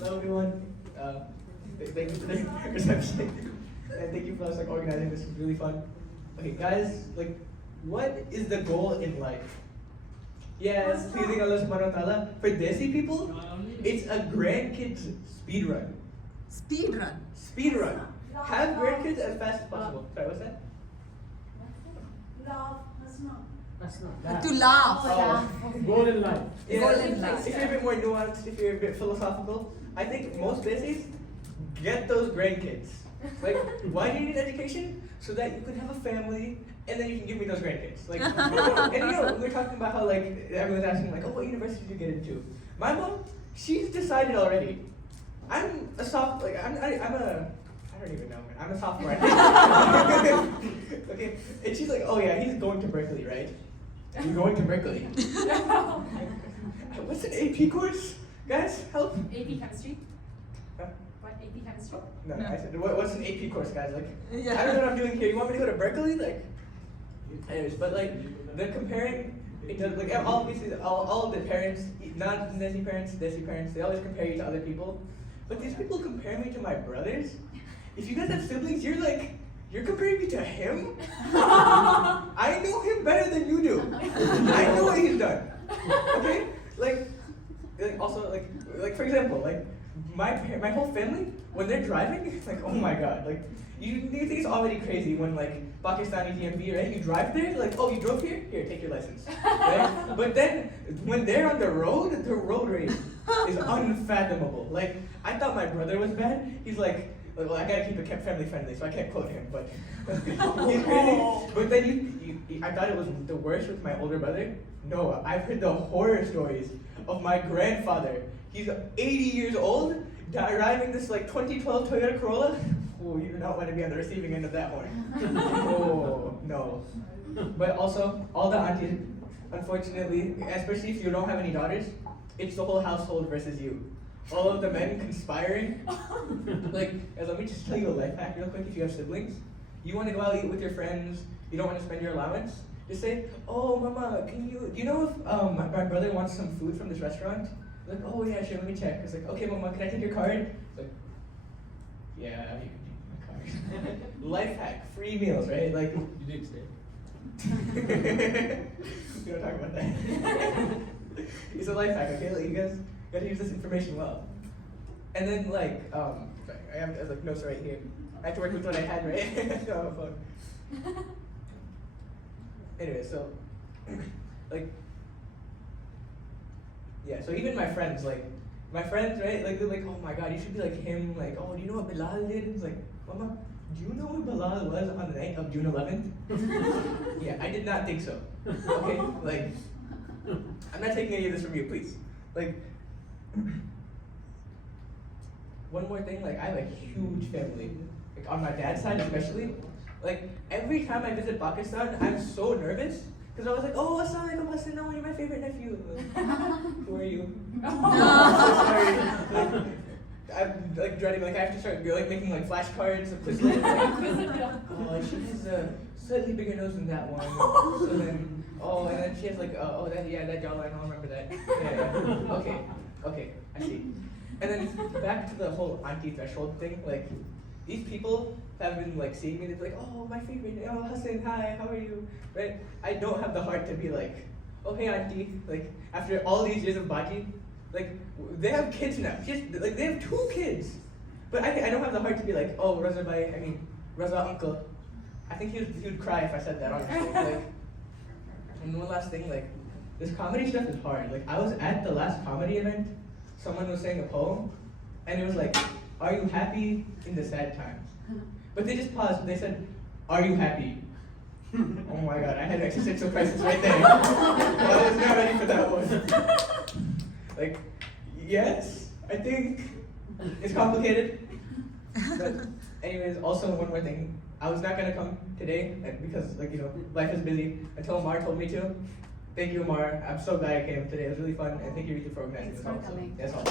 Hello everyone. Thank you for the reception. And thank you for us organizing this. It was really fun. Okay, guys, what is the goal in life? Yes, pleasing Allah subhanahu wa ta'ala. For Desi people, it's a grandkids speed run. Speed run. Speed run. Have grandkids as fast as possible. Sorry, what's that? Laugh, that's not. To laugh. Oh. Goal in life. Yeah, Goal in life. if you're a bit more nuanced, if you're a bit philosophical, I think most Desis get those grandkids. Why do you need education? So that you can have a family, and then you can give me those grandkids. And we're talking about how everyone's asking what university did you get into? My mom, she's decided already. I'm a sophomore. I don't even know, man. I'm a sophomore. Okay, and she's like, oh yeah, he's going to Berkeley, right? You're going to Berkeley. What's an AP course, guys? Help. AP chemistry. Huh? What AP chemistry? No, I said, what's an AP course, guys? Yeah. I don't know what I'm doing here. You want me to go to Berkeley? Anyways, but the comparing, it does, obviously all the parents, not Desi parents, they always compare you to other people. But these people compare me to my brothers. If you guys have siblings, you're comparing me to him? I know him better than you do. I know what he's done. Okay? Also, for example, my whole family, when they're driving, it's oh my god, you think it's already crazy when Pakistani DMV, right? You drive there, oh, you drove here? Here, take your license. Right? But then, when they're on the road rage is unfathomable. I thought my brother was bad. He's well, I gotta keep it family friendly, so I can't quote him, but he's crazy. But then I thought it was the worst with my older brother. No, I've heard the horror stories of my grandfather. He's 80 years old, driving this 2012 Toyota Corolla. Oh, you do not want to be on the receiving end of that one. Oh, no. But also, all the aunties, unfortunately, especially if you don't have any daughters, it's the whole household versus you. All of the men conspiring. Let me just tell you a life hack real quick if you have siblings. You want to go out eat with your friends, you don't want to spend your allowance, just say, oh mama, do you know if my brother wants some food from this restaurant? Oh yeah, sure, let me check. It's okay mama, can I take your card? It's yeah, you can take my card. Life hack, free meals, right? You did say. We don't talk about that. It's a life hack, okay? You guys gotta use this information well. And then I have notes right here. I have to work with what I had, right? No, fun. Anyway, so yeah, so even my friends, right? They're oh my god, you should be like him. Oh, do you know what Bilal did? It's Mama, do you know what Bilal was on the night of June 11th? Yeah, I did not think so. Okay, I'm not taking any of this from you, please. One more thing, I have a huge family. On my dad's side especially. Every time I visit Pakistan, I'm so nervous. Because I was oh, assalamualaikum Hassan, no, you're my favorite nephew. Who are you? Sorry. I'm dreading, I have to start making flashcards of Quizlet. Oh, she has a slightly bigger nose than that one. So then, and then she has that jawline, I'll remember that. Yeah. Okay, I see. And then back to the whole auntie threshold thing, these people have been seeing me, they're oh, my favorite, oh, Hassan, hi, how are you? Right? I don't have the heart to be oh, hey auntie, after all these years of Baji, they have kids now, they have 2 kids. But I don't have the heart to be oh, Raza uncle. I think he would cry if I said that, honestly. And one last thing, this comedy stuff is hard. I was at the last comedy event, someone was saying a poem, and it was are you happy in the sad times? But they just paused and they said, are you happy? Oh my god, I had existential crisis right there. I was not ready for that one. Yes, I think it's complicated. But anyways, also one more thing. I was not gonna come today because life is busy until Amar told me to. Thank you, Amar. I'm so glad I came today. It was really fun, and thank you, Rita, for organizing this. Thanks for coming. That's all.